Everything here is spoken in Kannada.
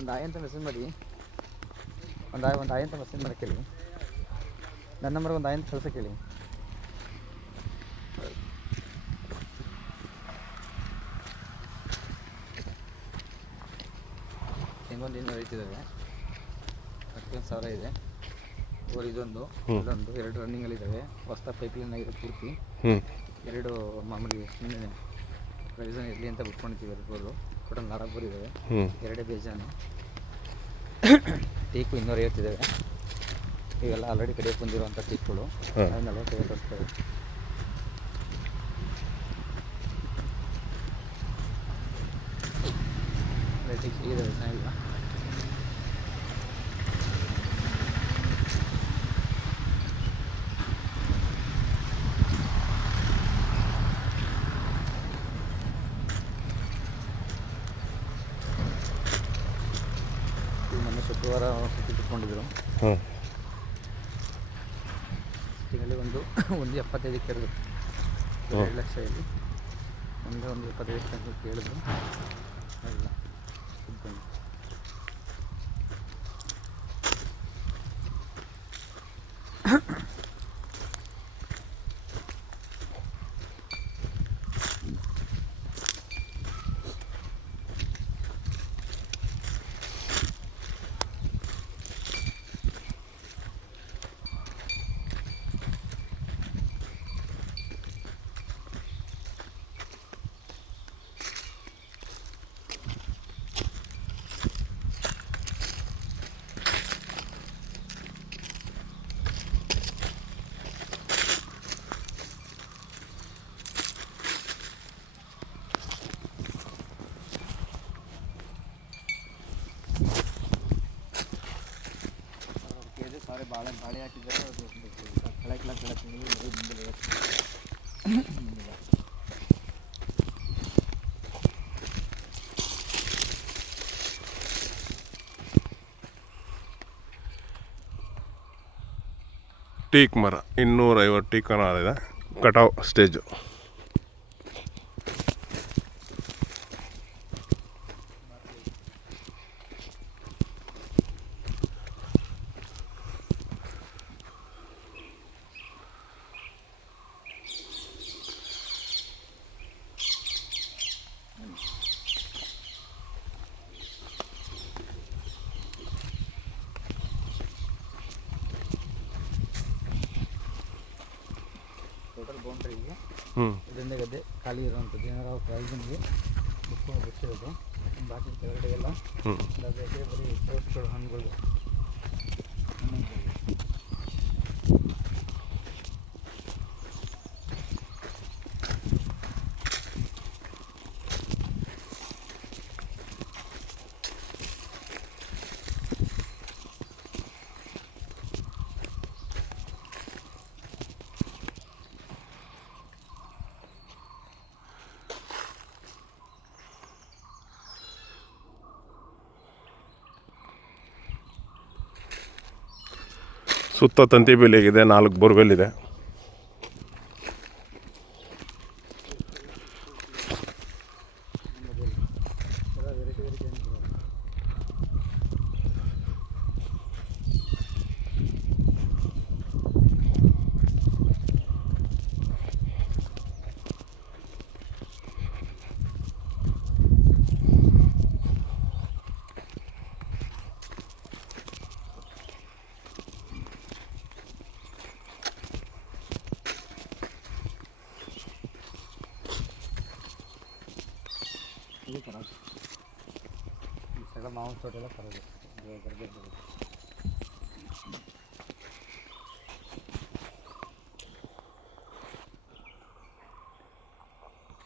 ಒಂದು ಆಯ್ ಅಂತ ಮೆಸೇಜ್ ಮಾಡಿ, ಒಂದು ಆಯ್ ಅಂತ ಮೆಸೇಜ್ ಮಾಡೋಕ್ಕೆ ಹೇಳಿ. ನನ್ನ ನಂಬರ್ಗೆ ಒಂದು ಆಯ್ ಅಂತ ಕಳ್ಸೋಕ್ಕೆ ಹೇಳಿ. ಹೆಂಗೊಂದು ಇನ್ನೂ ರೈತಿದ್ದಾವೆ, 10,000 ಇದೆ. ಇದೊಂದು 2 ರನ್ನಿಂಗಲ್ಲಿದ್ದಾವೆ. ಹೊಸ ಪೈಪ್ಲೈನ್ ಆಗಿದೆ ಪೂರ್ತಿ. 2 ಮಾಮೂಲಿ ಸುಮ್ಮನೆ ಪ್ರಯೋಜನ ಇರಲಿ ಅಂತ ಬಿಟ್ಕೊಂಡಿದ್ದೀವಿ. 2 ಟೋಟಲ್ 4 ಇದ್ದಾವೆ. 2 ಬೇಜಾನು. ಟೀಕು 250 ಇದ್ದಾವೆ. ಇವೆಲ್ಲ ಆಲ್ರೆಡಿ ಕಡಿಯೋಕ್ಕೆ ಬಂದಿರುವಂಥ ಟೀಕ್ಗಳು. ಅದು 45 ವರ್ಷದವು. ಟೀಕ್ ಇದ್ದಾವೆ, ಚೆನ್ನಾಗಿಲ್ಲ. ಮೊನ್ನೆ ಶುಕ್ರವಾರ ಸುತ್ತಿ ಬಿಟ್ಕೊಂಡಿದ್ರು. ತಿಂಗಳಲ್ಲಿ ಒಂದು 75 ಕೇಳಿದ್ರು. 2 ಲಕ್ಷ ಇಲ್ಲಿ ಒಂದು 25 ಕೇಳಿದ್ರು. ಇಲ್ಲ ಕುತ್ಕೊಂಡು ಬಾಳೆ ಹಾಕಿದ್ದಾರೆ. ಅದು ಕೆಳಕ್ಕೆ ನೀರು ಮುಂದೆ ಟೀಕ್ ಮರ 250 ಟೀಕ್ ಇದೆ. ಕಟಾವ್ ಸ್ಟೇಜು. ಟೋಟಲ್ ಬೌಂಡ್ರಿಗೆ ಇದರಿಂದ ಗದ್ದೆ ಖಾಲಿ ಇರುವಂಥದ್ದು. ಏನಾರು ಪ್ರಯೋಜನಿಗೆ ಬಿಟ್ಟಿರೋದು. ಬಾಕಿ ಕೆಳಗಡೆ ಎಲ್ಲ ಗದ್ದೆ ಬರೀ ಫ್ರೂಟ್ಸ್ಗಳು, ಹಣ್ಣುಗಳು. ಸುತ್ತ ತಂತಿ ಬೇಲಿಯಾಗಿದೆ. 4 ಬೋರ್ವೆಲ್ ಇದೆ. ಈ ಸಲ ಮಾವಿನ ತೋಟ ಎಲ್ಲ ಕರೋದು.